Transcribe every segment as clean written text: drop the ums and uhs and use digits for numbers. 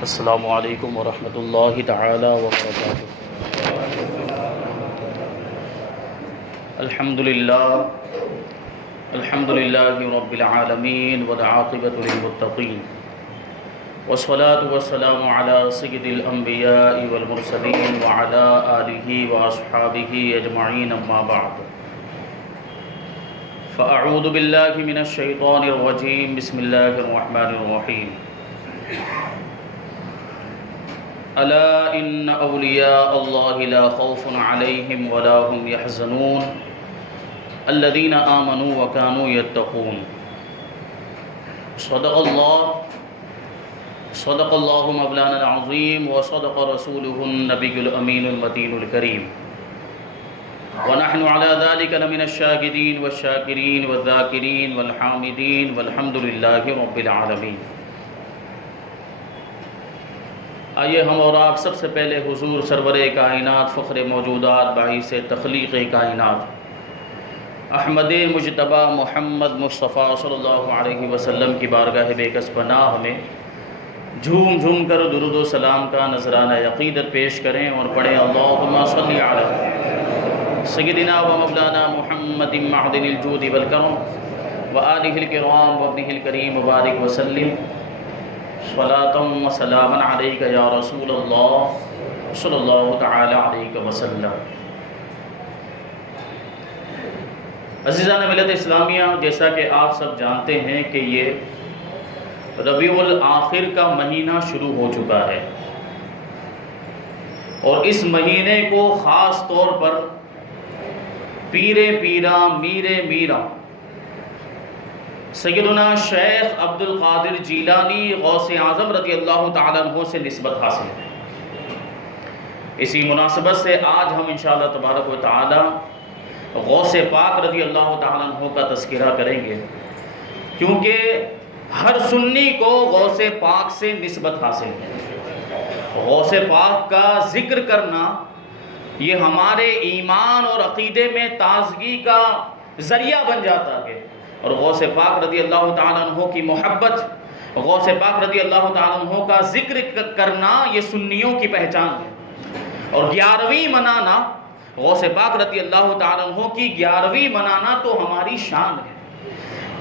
السلام علیکم ورحمۃ اللہ تعالی وبرکاتہ۔ الحمد للہ رب العالمین والعاقبۃ للمتقین والصلاة والسلام علی سید الانبیاء والمرسلین وعلی آلہ واصحابہ اجمعین، اما بعد فاعوذ باللہ من الشیطان الرجیم، بسم اللہ الرحمن الرحیم۔ الا ان اولیاء اللہ لا خوف علیہم ولا هم يحزنون الذین آمنوا وكانوا يتقون۔ صدق اللہ مولانا العظیم وصدق رسولہ النبی الامین المتین الکریم، ونحن على ذلك لمن الشاهدین والشاکرین والذاکرین والحامدین والحمد للہ رب العالمین۔ آئیے ہم اور آپ سب سے پہلے حضور سرور کائنات فخر موجودات باعث تخلیق کائنات احمد مجتبی محمد مصطفیٰ صلی اللہ علیہ وسلم کی بارگاہ بے کس پناہ میں جھوم جھوم کر درود و سلام کا نذرانہ عقیدت پیش کریں اور پڑھیں اللہم صلی علی سیدنا و مولانا محمد معدن الجود والکرم وآلہ الکرام وابنہ الکریم وبارک وسلم صلاۃ و سلام علیک یا رسول اللہ صلی اللہ تعالی علیہ وسلم۔ عزیزان ملت اسلامیہ، جیسا کہ آپ سب جانتے ہیں کہ یہ ربیع الآخر کا مہینہ شروع ہو چکا ہے، اور اس مہینے کو خاص طور پر پیرے پیرا میرے میرا سیدنا شیخ عبد القادر جیلانی غوث اعظم رضی اللہ تعالیٰ عنہ سے نسبت حاصل ہے۔ اسی مناسبت سے آج ہم انشاءاللہ تبارک و تعالی غوث پاک رضی اللہ تعالیٰ عنہ کا تذکرہ کریں گے، کیونکہ ہر سنی کو غوث پاک سے نسبت حاصل ہے۔ غوث پاک کا ذکر کرنا یہ ہمارے ایمان اور عقیدے میں تازگی کا ذریعہ بن جاتا ہے، اور غوث پاک رضی اللہ تعالیٰ عنہ کی محبت، غوث پاک رضی اللہ تعالیٰ عنہ کا ذکر کرنا یہ سنیوں کی پہچان ہے، اور 11ویں منانا، غوث پاک رضی اللہ تعالیٰ عنہ کی 11ویں منانا تو ہماری شان ہے۔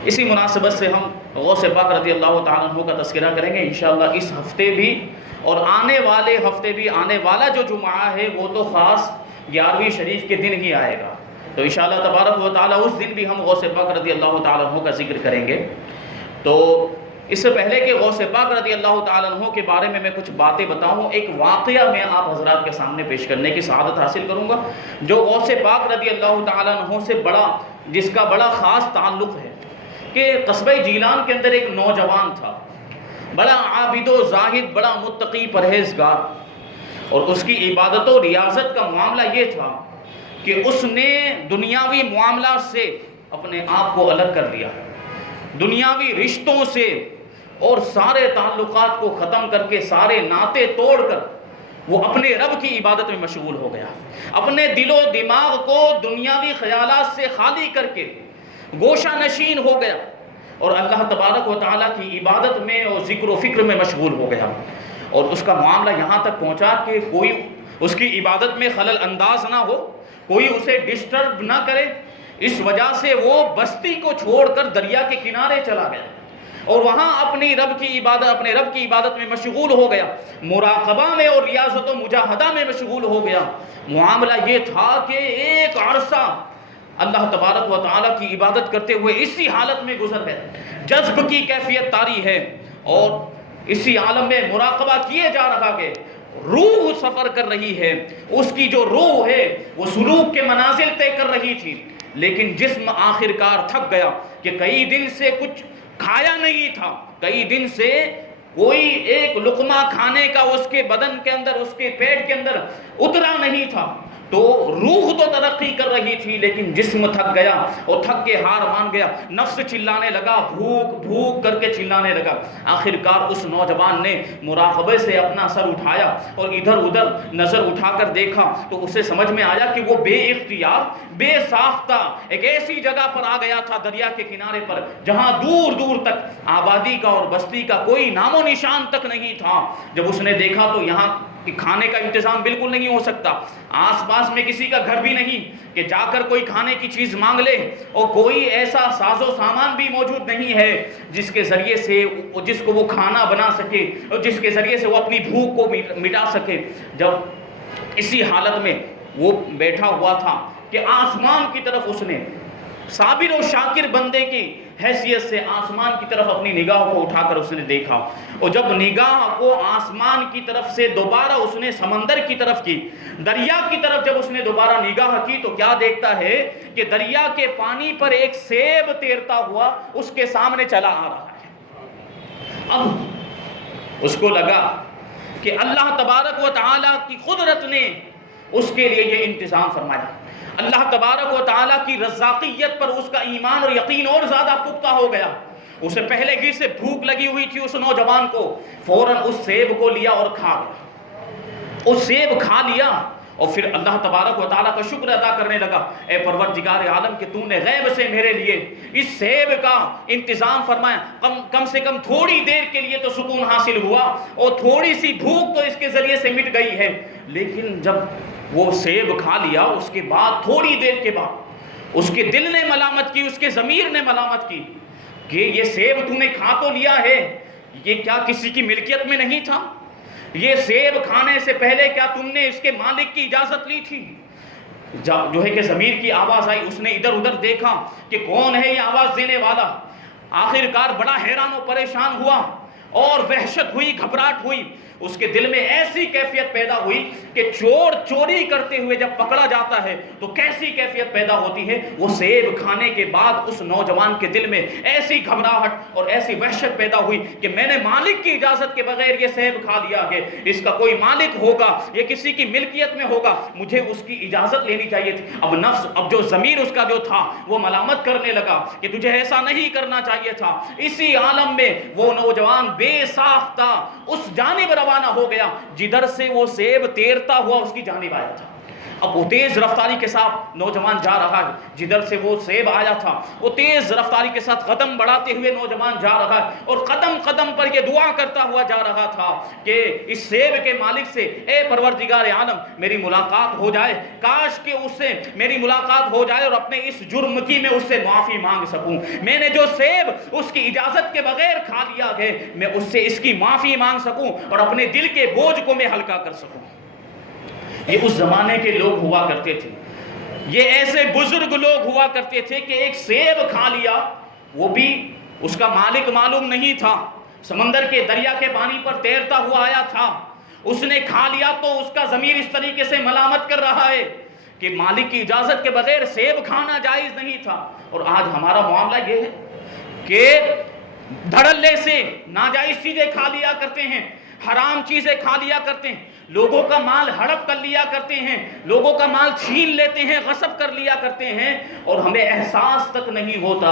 اسی مناسبت سے ہم غوث پاک رضی اللہ تعالیٰ عنہ کا تذکرہ کریں گے انشاءاللہ اس ہفتے بھی، اور آنے والے ہفتے بھی۔ آنے والا جو جمعہ ہے وہ تو خاص 11ویں شریف کے دن ہی آئے گا، تو انشاءاللہ تبارک و تعالیٰ اس دن بھی ہم غوث پاک رضی اللہ تعالیٰ عنہ کا ذکر کریں گے۔ تو اس سے پہلے کہ غوث پاک رضی اللہ تعالیٰ عنہ کے بارے میں کچھ باتیں بتاؤں، ایک واقعہ میں آپ حضرات کے سامنے پیش کرنے کی سعادت حاصل کروں گا، جو غوث پاک رضی اللہ تعالیٰ عنہ سے جس کا بڑا خاص تعلق ہے۔ کہ قصبہ جیلان کے اندر ایک نوجوان تھا، بڑا عابد و زاہد، بڑا متقی پرہیزگار، اور اس کی عبادت و ریاضت کا معاملہ یہ تھا کہ اس نے دنیاوی معاملات سے اپنے آپ کو الگ کر لیا، دنیاوی رشتوں سے اور سارے تعلقات کو ختم کر کے، سارے ناطے توڑ کر وہ اپنے رب کی عبادت میں مشغول ہو گیا، اپنے دل و دماغ کو دنیاوی خیالات سے خالی کر کے گوشہ نشین ہو گیا، اور اللہ تبارک و تعالیٰ کی عبادت میں اور ذکر و فکر میں مشغول ہو گیا۔ اور اس کا معاملہ یہاں تک پہنچا کہ کوئی اس کی عبادت میں خلل انداز نہ ہو، کوئی اسے ڈسٹرب نہ کرے، اس وجہ سے وہ بستی کو چھوڑ کر دریا کے کنارے چلا گیا، اور وہاں اپنے رب کی عبادت میں مشغول ہو گیا، مراقبہ میں اور ریاضت و مجاہدہ میں مشغول ہو گیا۔ معاملہ یہ تھا کہ ایک عرصہ اللہ تبارک و تعالیٰ کی عبادت کرتے ہوئے اسی حالت میں گزر گئے، جذب کی کیفیت طاری ہے، اور اسی عالم میں مراقبہ کیے جا رہا ہے، روح سفر کر رہی ہے، اس کی جو روح ہے وہ سلوک کے منازل طے کر رہی تھی، لیکن جسم آخر کار تھک گیا کہ کئی دن سے کچھ کھایا نہیں تھا، کئی دن سے کوئی ایک لقمہ کھانے کا اس کے بدن کے اندر، اس کے پیٹ کے اندر اترا نہیں تھا۔ تو روح تو ترقی کر رہی تھی لیکن جسم تھک گیا اور تھک کے ہار مان گیا. نفس چلانے لگا, بھوک بھوک کر کے چلانے لگا. آخر کار اس نوجوان نے مراقبے سے اپنا سر اٹھایا اور ادھر ادھر نظر اٹھا کر دیکھا تو اسے سمجھ میں آیا کہ وہ بے اختیار بے ساختہ ایک ایسی جگہ پر آ گیا تھا دریا کے کنارے پر جہاں دور دور تک آبادی کا اور بستی کا کوئی نام و نشان تک نہیں تھا. جب اس نے دیکھا تو یہاں کھانے کا انتظام بالکل نہیں ہو سکتا, آس پاس میں کسی کا گھر بھی نہیں کہ جا کر کوئی کھانے کی چیز مانگ لے, اور کوئی ایسا ساز و سامان بھی موجود نہیں ہے جس کے ذریعے سے جس کو وہ کھانا بنا سکے اور جس کے ذریعے سے وہ اپنی بھوک کو مٹا سکے. جب اسی حالت میں وہ بیٹھا ہوا تھا کہ آسمان کی طرف اس نے صابر و شاکر بندے کی حیثیت سے آسمان کی طرف اپنی نگاہ کو اٹھا کر اس نے دیکھا, اور جب نگاہ کو آسمان کی طرف سے دوبارہ اس نے سمندر کی طرف کی, دریا کی طرف جب اس نے دوبارہ نگاہ کی تو کیا دیکھتا ہے کہ دریا کے پانی پر ایک سیب تیرتا ہوا اس کے سامنے چلا آ رہا ہے. اب اس کو لگا کہ اللہ تبارک و تعالیٰ کی قدرت نے اس کے لیے یہ انتظام فرمایا. اللہ تبارک و تعالیٰ کی رزاقیت پر اس کا ایمان اور یقین اور زیادہ پختہ ہو گیا. اسے پہلے ہی سے بھوک لگی ہوئی تھی اس نوجوان کو, فوراً اس سیب کو لیا اور کھا گیا. اس سیب کھا لیا اور پھر اللہ تبارک و تعالیٰ کا شکر ادا کرنے لگا, اے پروردگار عالم کہ تو نے غیب سے میرے لیے اس سیب کا انتظام فرمایا. کم سے کم تھوڑی دیر کے لیے تو سکون حاصل ہوا اور تھوڑی سی بھوک تو اس کے ذریعے سے مٹ گئی ہے. لیکن جب وہ سیب کھا لیا اس کے بعد تھوڑی دیر کے بعد اس کے دل نے ملامت کی, اس کے ضمیر نے ملامت کی کہ یہ سیب تم نے کھا تو لیا ہے, یہ کیا کسی کی ملکیت میں نہیں تھا؟ یہ سیب کھانے سے پہلے کیا تم نے اس کے مالک کی اجازت لی تھی؟ جو ہے کہ ضمیر کی آواز آئی, اس نے ادھر ادھر دیکھا کہ کون ہے یہ آواز دینے والا. آخر کار بڑا حیران و پریشان ہوا اور وحشت ہوئی, گھبراہٹ ہوئی. اس کے دل میں ایسی کیفیت پیدا ہوئی کہ چور چوری کرتے ہوئے جب پکڑا جاتا ہے تو کیسی کیفیت پیدا ہوتی ہے. وہ سیب کھانے کے بعد اس نوجوان کے دل میں ایسی گھبراہٹ اور ایسی وحشت پیدا ہوئی کہ میں نے مالک کی اجازت کے بغیر یہ سیب کھا لیا ہے, اس کا کوئی مالک ہوگا, یہ کسی کی ملکیت میں ہوگا, مجھے اس کی اجازت لینی چاہیے تھی. اب جو ضمیر اس کا جو تھا وہ ملامت کرنے لگا کہ تجھے ایسا نہیں کرنا چاہیے تھا. اسی عالم میں وہ نوجوان بے ساختہ اس جانب روانہ ہو گیا جدھر سے وہ سیب تیرتا ہوا اس کی جانب آیا تھا. اب وہ تیز رفتاری کے ساتھ نوجوان جا رہا ہے, جدھر سے وہ سیب آیا تھا وہ تیز رفتاری کے ساتھ قدم بڑھاتے ہوئے نوجوان جا رہا ہے اور قدم قدم پر یہ دعا کرتا ہوا جا رہا تھا کہ اس سیب کے مالک سے, اے پروردگار عالم میری ملاقات ہو جائے, کاش کہ اس سے میری ملاقات ہو جائے اور اپنے اس جرم کی میں اس سے معافی مانگ سکوں. میں نے جو سیب اس کی اجازت کے بغیر کھا لیا ہے میں اس سے اس کی معافی مانگ سکوں اور اپنے دل کے بوجھ کو میں ہلکا کر سکوں. یہ اس زمانے کے لوگ ہوا کرتے تھے, یہ ایسے بزرگ لوگ ہوا کرتے تھے کہ ایک سیب کھا لیا, وہ بھی اس کا مالک معلوم نہیں تھا, سمندر کے دریا کے پانی پر تیرتا ہوا آیا تھا, اس نے کھا لیا تو اس کا ضمیر اس طریقے سے ملامت کر رہا ہے کہ مالک کی اجازت کے بغیر سیب کھانا جائز نہیں تھا. اور آج ہمارا معاملہ یہ ہے کہ دھڑلے سے ناجائز چیزیں کھا لیا کرتے ہیں, حرام چیزیں کھا لیا کرتے ہیں, لوگوں کا مال ہڑپ کر لیا کرتے ہیں, لوگوں کا مال چھین لیتے ہیں, غصب کر لیا کرتے ہیں اور ہمیں احساس تک نہیں ہوتا.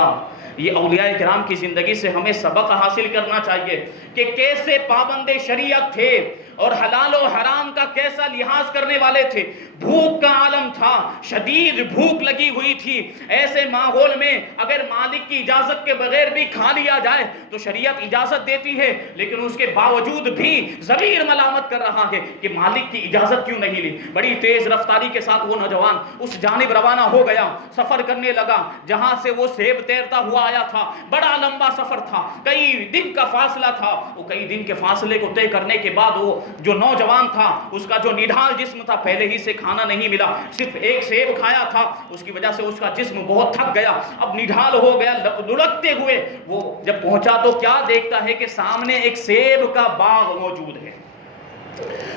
یہ اولیاء کرام کی زندگی سے ہمیں سبق حاصل کرنا چاہیے کہ کیسے پابند شریعت تھے اور حلال و حرام کا کیسا لحاظ کرنے والے تھے. بھوک کا عالم تھا, شدید بھوک لگی ہوئی تھی. ایسے ماحول میں اگر مالک کی اجازت کے بغیر بھی کھا لیا جائے تو شریعت اجازت دیتی ہے, لیکن اس کے باوجود بھی ضمیر ملامت کر رہا ہے کہ مالک کی اجازت کیوں نہیں لی. بڑی تیز رفتاری کے ساتھ وہ نوجوان اس جانب روانہ ہو گیا, سفر کرنے لگا جہاں سے وہ سیب تیرتا ہوا آیا تھا. بڑا لمبا سفر تھا, کئی دن کا فاصلہ تھا. وہ کئی دن کے فاصلے کو طے کرنے کے بعد وہ جو نوجوان تھا اس کا جو نڈھال جسم تھا, پہلے ہی سے کھانا نہیں ملا, صرف ایک سیب کھایا تھا, اس کی وجہ سے اس کا جسم بہت تھک گیا, اب نڈھال ہو گیا. لڑکتے ہوئے وہ جب پہنچا تو کیا دیکھتا ہے کہ سامنے ایک سیب کا باغ موجود ہے.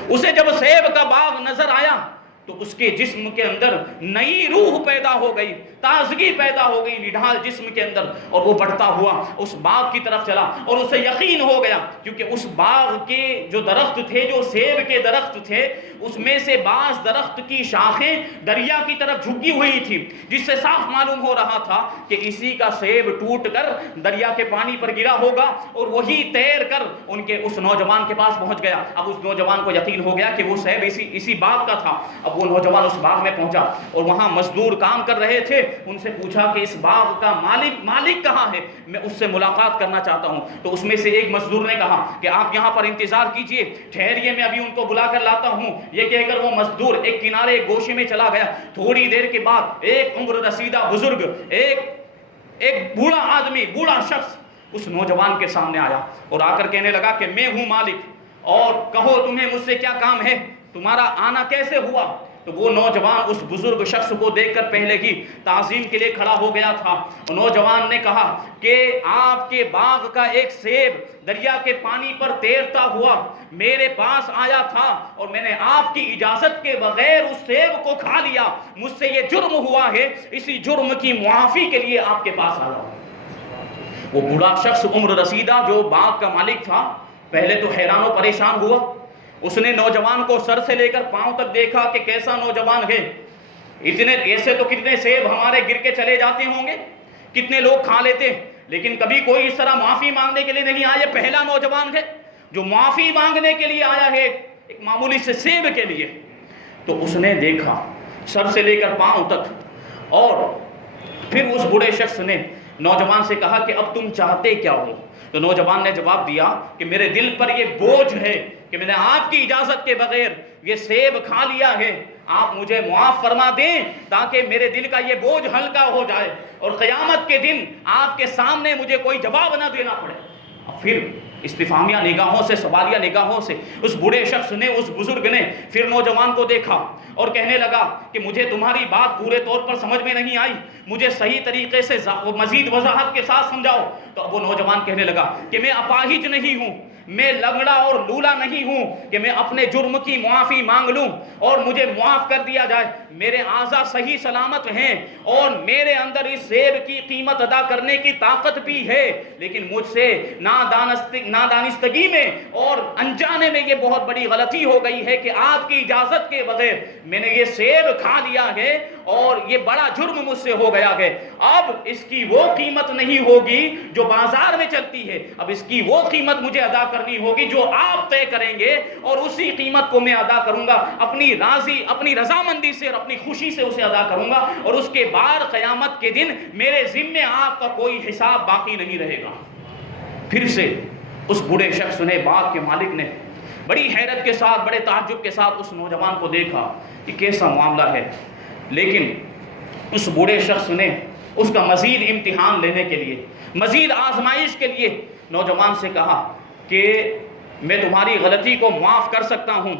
اسے جب سیب کا باغ نظر آیا تو اس کے جسم کے اندر نئی روح پیدا ہو گئی, تازگی پیدا ہو گئی نڈھال جسم کے اندر، اور وہ بڑھتا ہوا اس باغ کی طرف چلا، اور اسے یقین ہو گیا کیونکہ اس باغ کے جو درخت تھے، جو سیب کے درخت تھے، اس میں سے بعض درخت کی شاخیں دریا کی طرف جھکی ہوئی تھی، جس سے صاف معلوم ہو رہا تھا کہ اسی کا سیب ٹوٹ کر دریا کے پانی پر گرا ہوگا، اور وہی تیر کر ان کے اس نوجوان کے پاس پہنچ گیا۔ اب اس نوجوان کو یقین ہو گیا کہ وہ سیب اسی باغ کا تھا۔ اب وہ نوجوان اس باغ میں پہنچا، اور وہاں مزدور کام کر رہے تھے، ان سے پوچھا کہ اس باغ کا مالک کہاں ہے، میں اس سے ملاقات کرنا چاہتا ہوں۔ تو اس میں سے ایک مزدور نے کہا کہ آپ یہاں پر انتظار کیجئے، ٹھہریے، میں ابھی ان کو بلا کر لاتا ہوں۔ یہ کہہ کر وہ مزدور ایک کنارے ایک گوشے میں چلا گیا۔ تھوڑی دیر کے بعد ایک عمر رسیدہ بزرگ، ایک بوڑھا آدمی، بوڑھا شخص اس نوجوان کے سامنے آیا، اور آ کر کہنے لگا کہ میں ہوں مالک، اور کہو تمہیں مجھ سے کیا کام ہے، تمہارا آنا کیسے ہوا؟ تو وہ نوجوان اس بزرگ شخص کو دیکھ کر پہلے ہی تعظیم کے لیے کھڑا ہو گیا تھا۔ نوجوان نے کہا کہ آپ کے باغ کا ایک سیب دریا کے پانی پر تیرتا ہوا میرے پاس آیا تھا، اور میں نے آپ کی اجازت کے بغیر اس سیب کو کھا لیا، مجھ سے یہ جرم ہوا ہے، اسی جرم کی معافی کے لیے آپ کے پاس آیا ہوں۔ وہ بوڑھا شخص عمر رسیدہ جو باغ کا مالک تھا، پہلے تو حیران و پریشان ہوا۔ اس نے نوجوان کو سر سے لے کر پاؤں تک دیکھا کہ کیسا نوجوان ہے، ایسے تو کتنے سیب ہمارے گر کے چلے جاتے ہوں گے، کتنے لوگ کھا لیتے، لیکن کبھی کوئی اس طرح معافی مانگنے کے لیے نہیں آیا۔ یہ پہلا نوجوان ہے جو معافی مانگنے کے لیے آیا ہے ایک معمولی سے سیب کے لیے۔ تو اس نے دیکھا سر سے لے کر پاؤں تک، اور پھر اس بوڑھے شخص نے نوجوان سے کہا کہ اب تم چاہتے کیا ہو؟ تو نوجوان نے جواب دیا کہ میرے دل پر یہ بوجھ ہے کہ میں نے آپ کی اجازت کے بغیر یہ سیب کھا لیا ہے، آپ مجھے معاف فرما دیں تاکہ میرے دل کا یہ بوجھ ہلکا ہو جائے، اور قیامت کے دن آپ کے سامنے مجھے کوئی جواب نہ دینا پڑے۔ پھر استفہامیہ نگاہوں سے، سوالیہ نگاہوں سے اس بوڑھے شخص نے، اس بزرگ نے پھر نوجوان کو دیکھا اور کہنے لگا کہ مجھے تمہاری بات پورے طور پر سمجھ میں نہیں آئی، مجھے صحیح طریقے سے مزید وضاحت کے ساتھ سمجھاؤ۔ تو اب وہ نوجوان کہنے لگا کہ میں اپاہج نہیں ہوں، میں لنگڑا اور لولا نہیں ہوں کہ میں اپنے جرم کی معافی مانگ لوں اور مجھے معاف کر دیا جائے۔ میرے اعضاء صحیح سلامت ہیں، اور میرے اندر اس سیب کی قیمت ادا کرنے کی طاقت بھی ہے، لیکن مجھ سے نادانستگی میں اور انجانے میں یہ بہت بڑی غلطی ہو گئی ہے کہ آپ کی اجازت کے بغیر میں نے یہ سیب کھا لیا ہے، اور یہ بڑا جرم مجھ سے ہو گیا ہے۔ اب اس کی وہ قیمت نہیں ہوگی جو بازار میں چلتی ہے، اب اس کی وہ قیمت مجھے ادا کرنی ہوگی جو آپ طے کریں گے، اور اسی قیمت کو میں ادا کروں گا اپنی رضامندی سے اور اپنی خوشی سے اسے ادا کروں گا، اور اس کے بعد قیامت کے دن میرے ذمے آپ کا کوئی حساب باقی نہیں رہے گا۔ پھر سے اس بوڑھے شخص نے، باغ کے مالک نے بڑی حیرت کے ساتھ، بڑے تعجب کے ساتھ اس نوجوان کو دیکھا کہ کیسا معاملہ ہے، لیکن اس بوڑھے شخص نے اس کا مزید امتحان لینے کے لیے، مزید آزمائش کے لیے نوجوان سے کہا کہ میں تمہاری غلطی کو معاف کر سکتا ہوں،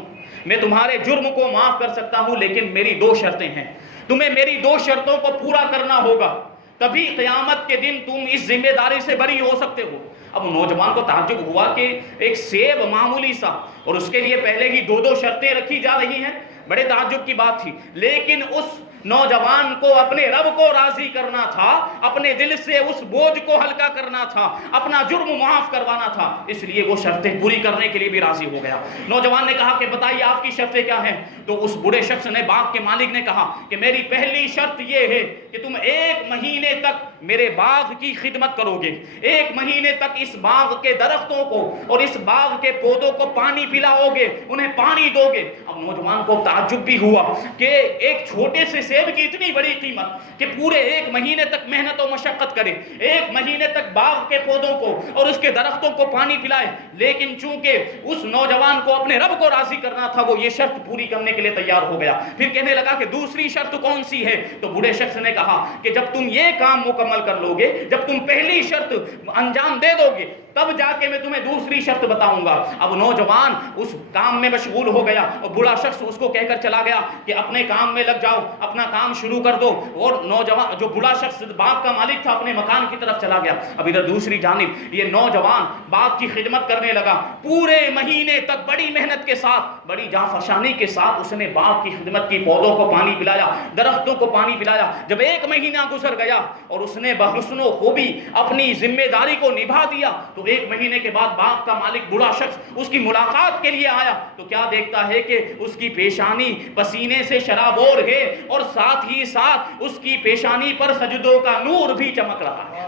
میں تمہارے جرم کو معاف کر سکتا ہوں، لیکن میری 2 شرطیں ہیں، تمہیں میری 2 شرطوں کو پورا کرنا ہوگا، تبھی قیامت کے دن تم اس ذمہ داری سے بری ہو سکتے ہو۔ اب نوجوان کو تعجب ہوا کہ ایک سیب معمولی سا، اور اس کے لیے پہلے ہی 2 شرطیں رکھی جا رہی ہیں، بڑے تعجب کی بات تھی، لیکن اس نوجوان کو اپنے رب کو راضی کرنا تھا، اپنے دل سے اس بوجھ کو ہلکا کرنا تھا، اپنا جرم معاف کروانا تھا، اس لیے وہ شرطیں پوری کرنے کے لیے بھی راضی ہو گیا۔ نوجوان نے کہا کہ بتائیے آپ کی شرطیں کیا ہیں؟ تو اس بوڑھے شخص نے، باغ کے مالک نے کہا کہ میری پہلی شرط یہ ہے کہ تم 1 مہینے تک میرے باغ کی خدمت کرو گے، 1 مہینے تک اس باغ کے درختوں کو اور اس باغ کے پودوں کو پانی پلاؤ گے، انہیں پانی دو گے۔ اب نوجوان کو تعجب بھی ہوا کہ ایک چھوٹے سے سیب کی اتنی بڑی قیمت کہ پورے 1 مہینے تک محنت و مشقت کرے، 1 مہینے تک باغ کے پودوں کو اور اس کے درختوں کو پانی پلائے، لیکن چونکہ اس نوجوان کو اپنے رب کو راضی کرنا تھا، وہ یہ شرط پوری کرنے کے لیے تیار ہو گیا۔ پھر کہنے لگا کہ دوسری شرط کون سی ہے؟ تو بوڑھے شخص نے کہا کہ جب تم یہ کام مکمل مکمل کر لو گے، جب تم پہلی شرط انجام دے دو گے تب جا کے میں تمہیں دوسری شرط بتاؤں گا۔ اب نوجوان اس کام میں مشغول ہو گیا اور بوڑھا شخص اس کو کہہ کر چلا گیا کہ اپنے کام میں لگ جاؤ، اپنا کام شروع کر دو، اور نوجوان جو بوڑھا شخص باغ کا مالک تھا اپنے مکان کی طرف چلا گیا۔ اب ادھر دوسری جانب یہ نوجوان باغ کی خدمت کرنے لگا، پورے مہینے تک بڑی محنت کے ساتھ، بڑی جانفشانی کے ساتھ اس نے باغ کی خدمت کی، پودوں کو پانی پلایا، درختوں کو پانی پلایا۔ جب 1 مہینہ گزر گیا اور اس نے بحسن و خوبی اپنی ذمہ داری کو نبھا دیا، تو 1 مہینے کے بعد باغ کا مالک بوڑھا شخص اس کی ملاقات کے لیے آیا تو کیا دیکھتا ہے کہ اس کی پیشانی پسینے سے شرابور ہے، اور ساتھ ہی ساتھ اس کی پیشانی پر سجدوں کا نور بھی چمک رہا ہے۔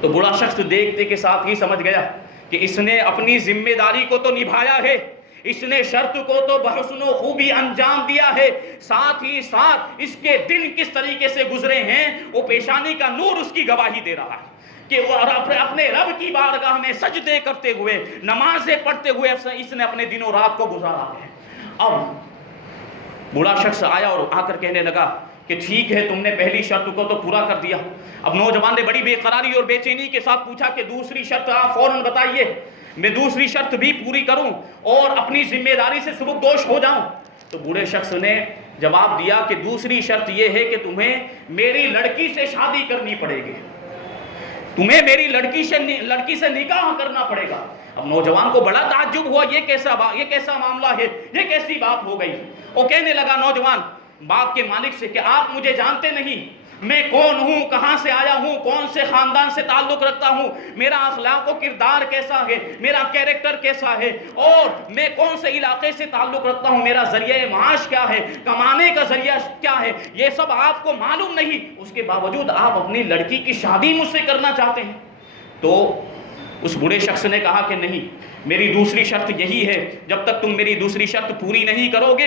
تو بوڑھا شخص دیکھتے کے ساتھ ہی سمجھ گیا کہ اس نے اپنی ذمہ داری کو تو نبھایا ہے، اس نے شرط کو تو بحسن و خوبی انجام دیا ہے، ساتھ ہی ساتھ اس کے دن کس طریقے سے گزرے ہیں وہ پیشانی کا نور اس کی گواہی دے رہا ہے کہ وہ اپنے رب کی بارگاہ میں سجدے کرتے ہوئے، نمازیں پڑھتے ہوئے اس نے اپنے دن و رات کو گزارا ہے۔ اب بوڑھا شخص آیا اور آ کر کہنے لگا کہ ٹھیک ہے، تم نے پہلی شرط کو تو پورا کر دیا۔ اب نوجوان نے بڑی بے قراری اور بے چینی کے ساتھ پوچھا کہ دوسری شرط آپ فوراً بتائیے، میں دوسری شرط بھی پوری کروں اور اپنی ذمہ داری سے سبکدوش ہو جاؤں۔ تو بوڑھے شخص نے جواب دیا کہ دوسری شرط یہ ہے کہ تمہیں میری لڑکی سے شادی کرنی پڑے گی، تمہیں میری لڑکی سے نکاح کرنا پڑے گا۔ اب نوجوان کو بڑا تعجب ہوا، یہ کیسا معاملہ ہے، یہ کیسی بات ہو گئی۔ وہ کہنے لگا نوجوان باغ کے مالک سے کہ آپ مجھے جانتے نہیں، میں کون ہوں، کہاں سے آیا ہوں، کون سے خاندان سے تعلق رکھتا ہوں، میرا اخلاق و کردار کیسا ہے، میرا کیریکٹر کیسا ہے، اور میں کون سے علاقے سے تعلق رکھتا ہوں، میرا ذریعہ معاش کیا ہے، کمانے کا ذریعہ کیا ہے، یہ سب آپ کو معلوم نہیں، اس کے باوجود آپ اپنی لڑکی کی شادی مجھ سے کرنا چاہتے ہیں۔ تو اس بوڑھے شخص نے کہا کہ نہیں، میری دوسری شرط یہی ہے، جب تک تم میری دوسری شرط پوری نہیں کرو گے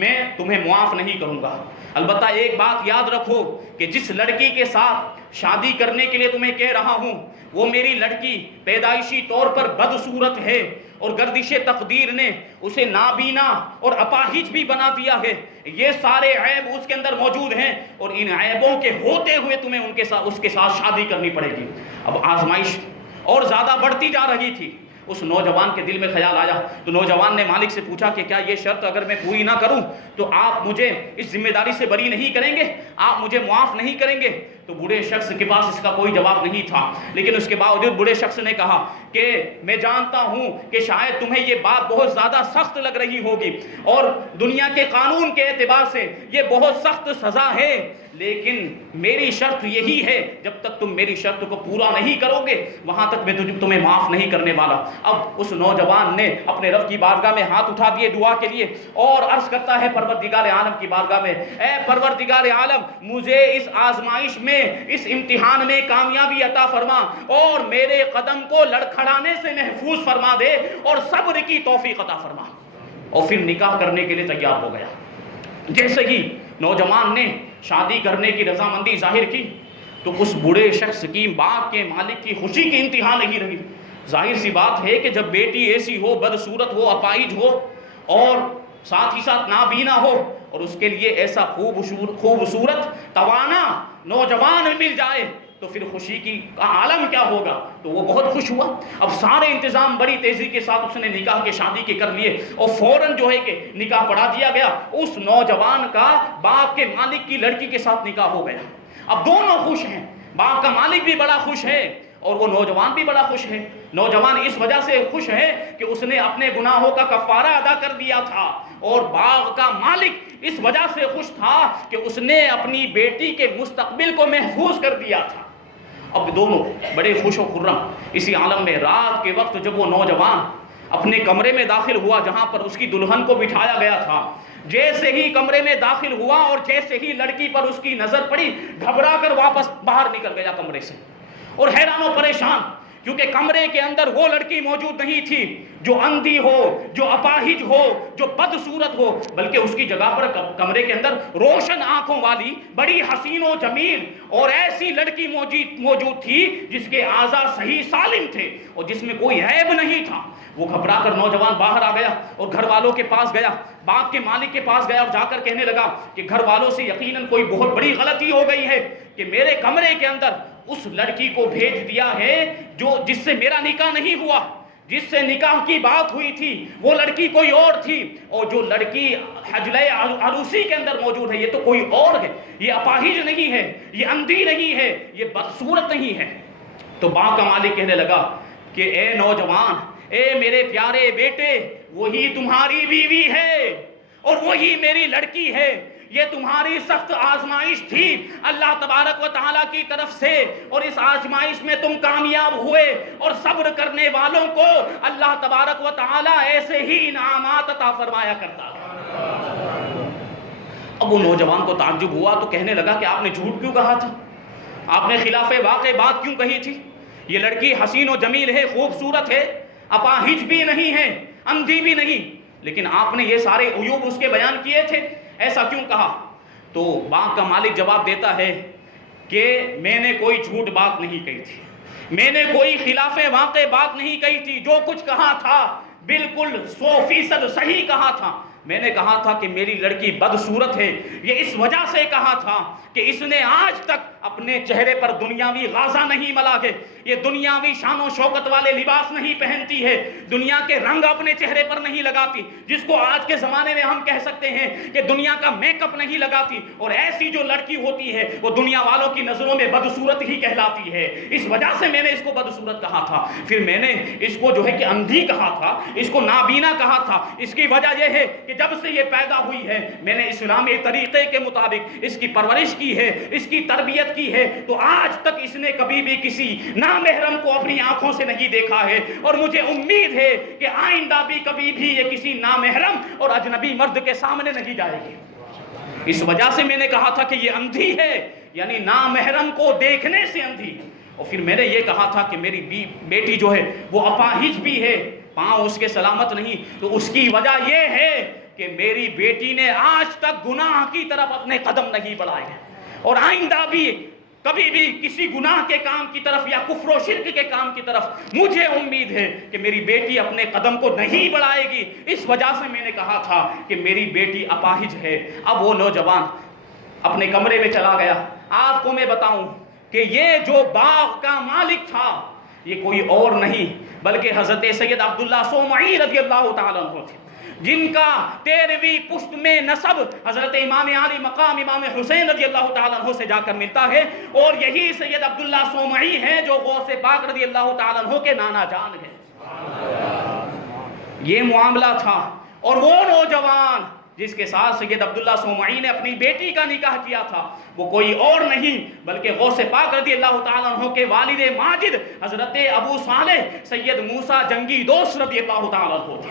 میں تمہیں معاف نہیں کروں گا۔ البتہ ایک بات یاد رکھو کہ جس لڑکی کے ساتھ شادی کرنے کے لیے تمہیں کہہ رہا ہوں وہ میری لڑکی پیدائشی طور پر بدصورت ہے، اور گردش تقدیر نے اسے نابینا اور اپاہج بھی بنا دیا ہے، یہ سارے عیب اس کے اندر موجود ہیں، اور ان عیبوں کے ہوتے ہوئے تمہیں اس کے ساتھ شادی کرنی پڑے گی۔ اب آزمائش اور زیادہ بڑھتی جا رہی تھی۔ اس نوجوان کے دل میں خیال آیا تو نوجوان نے مالک سے پوچھا کہ کیا یہ شرط اگر میں پوری نہ کروں تو آپ مجھے اس ذمہ داری سے بری نہیں کریں گے، آپ مجھے معاف نہیں کریں گے؟ تو بوڑھے شخص کے پاس اس کا کوئی جواب نہیں تھا، لیکن اس کے باوجود بوڑھے شخص نے کہا کہ میں جانتا ہوں کہ شاید تمہیں یہ بات بہت زیادہ سخت لگ رہی ہوگی اور دنیا کے قانون کے اعتبار سے یہ بہت سخت سزا ہے، لیکن میری شرط یہی ہے جب تک تم میری شرط کو پورا نہیں کرو گے وہاں تک میں تمہیں معاف نہیں کرنے والا۔ اب اس نوجوان نے اپنے رب کی بارگاہ میں ہاتھ اٹھا دیے دعا کے لیے اور عرض کرتا ہے پروردگار عالم کی بارگاہ میں، اے پروردگار عالم مجھے اس آزمائش میں، اس امتحان میں کامیابی عطا فرما اور میرے قدم کو لڑکھڑانے سے محفوظ فرما دے اور صبر کی توفیق عطا فرما۔ اور پھر نکاح کرنے کے لیے تیار ہو گیا۔ جیسے ہی نوجوان نے شادی کرنے کی رضامندی ظاہر کی تو اس بوڑھے شخص کی، باغ کے مالک کی خوشی کی انتہا نہیں رہی۔ ظاہر سی بات ہے کہ جب بیٹی ایسی ہو، بدصورت ہو، اپاہج ہو اور ساتھ ہی ساتھ نابینا ہو اور اس کے لیے ایسا خوبصورت توانا نوجوان مل جائے تو پھر خوشی کی عالم کیا ہوگا۔ تو وہ بہت خوش ہوا۔ اب سارے انتظام بڑی تیزی کے ساتھ اس نے نکاح کے شادی کے کر لیے اور فوراً جو ہے کہ نکاح پڑھا دیا گیا۔ اس نوجوان کا باغ کے مالک کی لڑکی کے ساتھ نکاح ہو گیا۔ اب دونوں خوش ہیں، باغ کا مالک بھی بڑا خوش ہے اور وہ نوجوان بھی بڑا خوش ہے۔ نوجوان اس وجہ سے خوش ہے کہ اس نے اپنے گناہوں کا کفارہ ادا کر دیا تھا، اور باغ کا مالک اس وجہ سے خوش تھا کہ اس نے اپنی بیٹی کے مستقبل کو محفوظ کر دیا تھا۔ اب دونوں بڑے خوش و خرم اسی عالم میں۔ رات کے وقت جب وہ نوجوان اپنے کمرے میں داخل ہوا جہاں پر اس کی دلہن کو بٹھایا گیا تھا، جیسے ہی کمرے میں داخل ہوا اور جیسے ہی لڑکی پر اس کی نظر پڑی گھبرا کر واپس باہر نکل گیا کمرے سے، اور حیران و پریشان کیونکہ کمرے کے اندر وہ لڑکی موجود نہیں تھی جو اندھی ہو، جو اپاہج ہو، جو بدصورت ہو، بلکہ اس کی جگہ پر کمرے کے اندر روشن آنکھوں والی بڑی حسین و جمیل اور ایسی لڑکی موجود تھی جس کے اعضاء صحیح سالم تھے اور جس میں کوئی عیب نہیں تھا۔ وہ گھبرا کر نوجوان باہر آ گیا اور گھر والوں کے پاس گیا، باغ کے مالک کے پاس گیا اور جا کر کہنے لگا کہ گھر والوں سے یقیناً کوئی بہت بڑی غلطی ہو گئی ہے، کہ میرے کمرے کے اندر اس لڑکی کو بھیج دیا ہے جس سے میرا نکاح نہیں ہوا، جس سے نکاح کی بات ہوئی تھی وہ لڑکی کوئی اور تھی، اور جو لڑکی حجلہ عروسی کے اندر موجود ہے یہ تو کوئی اور ہے، یہ اپاہج نہیں ہے، یہ اندھی نہیں ہے، یہ بدصورت نہیں ہے۔ تو باغ کا مالک کہنے لگا کہ اے نوجوان، اے میرے پیارے بیٹے، وہی تمہاری بیوی ہے اور وہی میری لڑکی ہے، یہ تمہاری سخت آزمائش تھی اللہ تبارک و تعالیٰ کی طرف سے، اور اس آزمائش میں تم کامیاب ہوئے، اور صبر کرنے والوں کو اللہ تبارک و تعالیٰ ایسے ہی انعامات عطا فرمایا کرتا ہے۔ اب وہ نوجوان کو تعجب ہوا تو کہنے لگا کہ آپ نے جھوٹ کیوں کہا تھا؟ آپ نے خلاف واقع بات کیوں کہی تھی؟ یہ لڑکی حسین و جمیل ہے، خوبصورت ہے، اپاہج بھی نہیں ہے، اندھی بھی نہیں، لیکن آپ نے یہ سارے عیوب اس کے بیان کیے تھے، ایسا کیوں کہا؟ تو باغ کا مالک جواب دیتا ہے کہ میں نے کوئی جھوٹ بات نہیں کہی تھی، میں نے کوئی خلاف واقع بات نہیں کہی تھی، جو کچھ کہا تھا بالکل 100% صحیح کہا تھا۔ میں نے کہا تھا کہ میری لڑکی بدصورت ہے، یہ اس وجہ سے کہا تھا کہ اس نے آج تک اپنے چہرے پر دنیاوی غازہ نہیں ملا ہے، یہ دنیاوی شان و شوکت والے لباس نہیں پہنتی ہے، دنیا کے رنگ اپنے چہرے پر نہیں لگاتی، جس کو آج کے زمانے میں ہم کہہ سکتے ہیں کہ دنیا کا میک اپ نہیں لگاتی، اور ایسی جو لڑکی ہوتی ہے وہ دنیا والوں کی نظروں میں بدصورت ہی کہلاتی ہے، اس وجہ سے میں نے اس کو بدصورت کہا تھا۔ پھر میں نے اس کو جو ہے کہ اندھی کہا تھا، اس کو نابینا کہا تھا، اس کی وجہ یہ ہے کہ جب سے یہ پیدا ہوئی ہے میں نے اسلامی طریقے کے مطابق اس کی پرورش کی ہے، اس کی تربیت کی ہے، تو آج تک اس نے کبھی بھی کسی نامحرم کو اپنی آنکھوں سے نہیں دیکھا ہے، اور مجھے امید ہے کہ آئندہ بھی کبھی بھی یہ کسی نامحرم اور اجنبی مرد کے سامنے نہیں جائے گی۔ اس وجہ سے میں نے کہا تھا کہ یہ اندھی ہے، یعنی نامحرم کو دیکھنے سے اندھی۔ اور پھر میں نے یہ کہا تھا کہ میری بیٹی جو ہے وہ اپاہج بھی ہے، پاؤں اس کے سلامت نہیں، تو اس کی وجہ یہ ہے کہ میری بیٹی نے آج تک گناہ کی طرف اپنے قدم نہیں بڑھائے ہیں، اور آئندہ بھی کبھی بھی کسی گناہ کے کام کی طرف یا کفر و شرک کے کام کی طرف مجھے امید ہے کہ میری بیٹی اپنے قدم کو نہیں بڑھائے گی۔ اس وجہ سے میں نے کہا تھا کہ میری بیٹی اپاہج ہے۔ اب وہ نوجوان اپنے کمرے میں چلا گیا۔ آپ کو میں بتاؤں کہ یہ جو باغ کا مالک تھا یہ کوئی اور نہیں بلکہ حضرت سید عبداللہ صومعی رضی اللہ تعالیٰ عنہ تھے، جن کا 13ویں پشت میں نسب حضرت امام علی مقام امام حسین رضی اللہ تعالیٰ عنہ سے جا کر ملتا ہے، اور یہی سید عبداللہ صومعی ہیں جو غوث پاک رضی اللہ تعالیٰ عنہ کے نانا جان ہیں۔ یہ معاملہ تھا، اور وہ نوجوان جس کے ساتھ سید عبداللہ صومعی نے اپنی بیٹی کا نکاح کیا تھا وہ کوئی اور نہیں بلکہ غوث پاک رضی اللہ تعالیٰ عنہ کے والد ماجد حضرت ابو صالح سید موسیٰ جنگی دوست رضی اللہ تعالیٰ عنہ تھے۔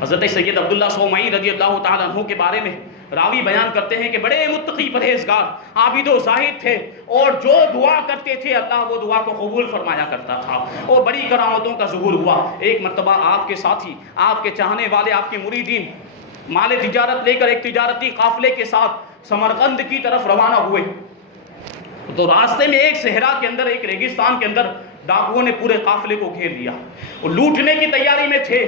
حضرت سید عبداللہ صومعی رضی اللہ تعالیٰ عنہ کے بارے میں راوی بیان کرتے ہیں کہ بڑے متقی پرہیزگار عابد و زاہد تھے، اور جو دعا کرتے تھے اللہ وہ دعا کو قبول فرمایا کرتا تھا، اور بڑی کرامتوں کا ظہور ہوا۔ ایک مرتبہ آپ کے ساتھی، آپ کے چاہنے والے، آپ کے مریدین مال تجارت لے کر ایک تجارتی قافلے کے ساتھ سمرقند کی طرف روانہ ہوئے، تو راستے میں ایک صحرا کے اندر، ایک ریگستان کے اندر ڈاکوؤں نے پورے قافلے کو گھیر لیا، وہ لوٹنے کی تیاری میں تھے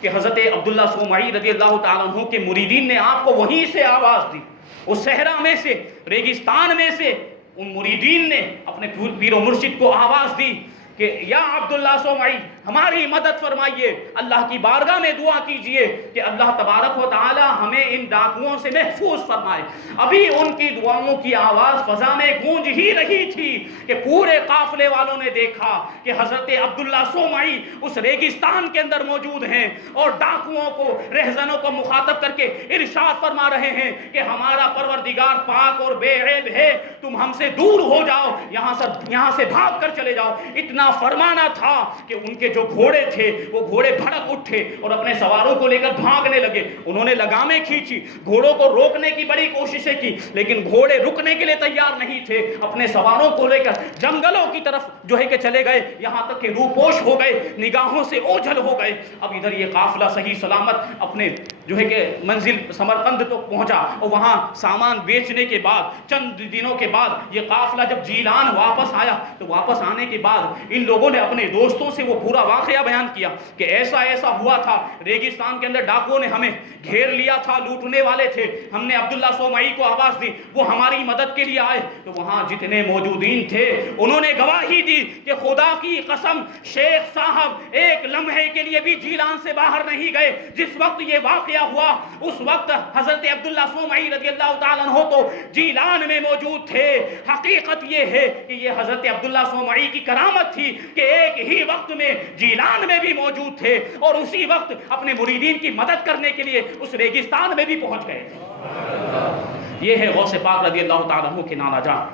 کہ حضرت عبداللہ صومعی رضی اللہ تعالیٰ عنہ کے مریدین نے آپ کو وہیں سے آواز دی، اس صحرا میں سے، ریگستان میں سے ان مریدین نے اپنے پیر و مرشد کو آواز دی کہ یا عبداللہ صومعی ہماری مدد فرمائیے، اللہ کی بارگاہ میں دعا کیجئے کہ اللہ تبارک و تعالی ہمیں ان ڈاکوؤں سے محفوظ فرمائے۔ ابھی ان کی دعاؤں کی آواز فضا میں گونج ہی رہی تھی کہ پورے قافلے والوں نے دیکھا کہ حضرت عبداللہ صومعی اس ریگستان کے اندر موجود ہیں، اور ڈاکوؤں کو، رہزنوں کو مخاطب کر کے ارشاد فرما رہے ہیں کہ ہمارا پروردگار پاک اور بے عیب ہے، تم ہم سے دور ہو جاؤ، یہاں سے بھاگ کر چلے جاؤ۔ اتنا فرمانا تھا کہ ان کے جو گھوڑے تھے وہ گھوڑے بھڑک اٹھے اور اپنے سواروں کو لے کر بھاگنے لگے۔ انہوں نے لگامیں کھینچی، گھوڑوں کو روکنے کی بڑی کوششیں کی، لیکن گھوڑے رکنے کے لیے تیار نہیں تھے، اپنے سواروں کو لے کر جنگلوں کی طرف جو ہے کہ چلے گئے، یہاں تک کہ روپوش ہو گئے، نگاہوں سے اوجھل ہو گئے۔ اب ادھر یہ قافلہ صحیح سلامت اپنے جو ہے کہ منزل سمرقند تک پہنچا، اور وہاں سامان بیچنے کے بعد چند دنوں کے بعد یہ قافلہ جب جیلان واپس آیا تو واپس آنے کے بعد ان لوگوں نے اپنے دوستوں سے وہ پورا واقعہ بیان کیا کہ ایسا ایسا ہوا تھا، ریگستان کے اندر ڈاکوؤں نے ہمیں گھیر لیا تھا، لوٹنے والے تھے، ہم نے عبداللہ صومعی کو آواز دی، وہ ہماری مدد کے لیے آئے۔ تو وہاں جتنے موجودین تھے انہوں نے گواہی دی کہ خدا کی قسم شیخ صاحب ایک لمحے کے لیے بھی جیلان سے باہر نہیں گئے۔ جس وقت یہ واقعہ ہوا اس وقت حضرت عبداللہ صومعی رضی اللہ تعالیٰ عنہ تو جیلان میں موجود تھے۔ حقیقت یہ ہے کہ یہ حضرت عبداللہ صومعی کی کرامت تھی کہ ایک ہی وقت میں جیلان میں بھی موجود تھے اور اسی وقت اپنے مریدین کی مدد کرنے کے لیے اس ریگستان میں بھی پہنچ گئے تھے۔ یہ ہے غوث پاک رضی اللہ تعالیٰ عنہ کے نانا جان۔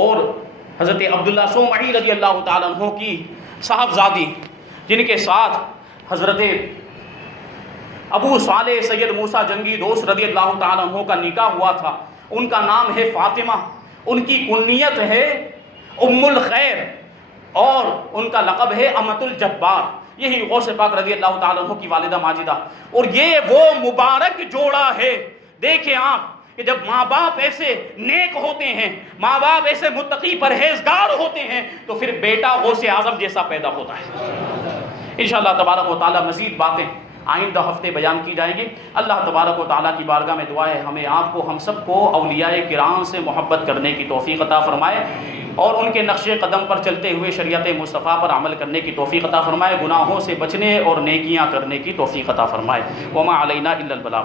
اور حضرت عبداللہ صومعی رضی اللہ تعالیٰ عنہ کی صاحبزادی جن کے ساتھ حضرت ابو صالح سید موسیٰ جنگی دوست رضی اللہ تعالیٰ عنہ کا نکاح ہوا تھا، ان کا نام ہے فاطمہ، ان کی کنیت ہے ام الخیر اور ان کا لقب ہے امت الجبار۔ یہی غوث پاک رضی اللہ تعالیٰ عنہ کی والدہ ماجدہ، اور یہ وہ مبارک جوڑا ہے۔ دیکھیں آپ کہ جب ماں باپ ایسے نیک ہوتے ہیں، ماں باپ ایسے متقی پرہیزگار ہوتے ہیں تو پھر بیٹا غوث اعظم جیسا پیدا ہوتا ہے۔ انشاءاللہ تبارک و تعالیٰ مزید باتیں آئندہ ہفتے بیان کی جائیں گی۔ اللہ تبارک و تعالیٰ کی بارگاہ میں دعا ہے ہمیں آپ کو ہم سب کو اولیاء کرام سے محبت کرنے کی توفیق عطا فرمائے اور ان کے نقش قدم پر چلتے ہوئے شریعت مصطفیٰ پر عمل کرنے کی توفیق عطا فرمائے، گناہوں سے بچنے اور نیکیاں کرنے کی توفیق عطا فرمائے۔ وما علینا الا البلاغ۔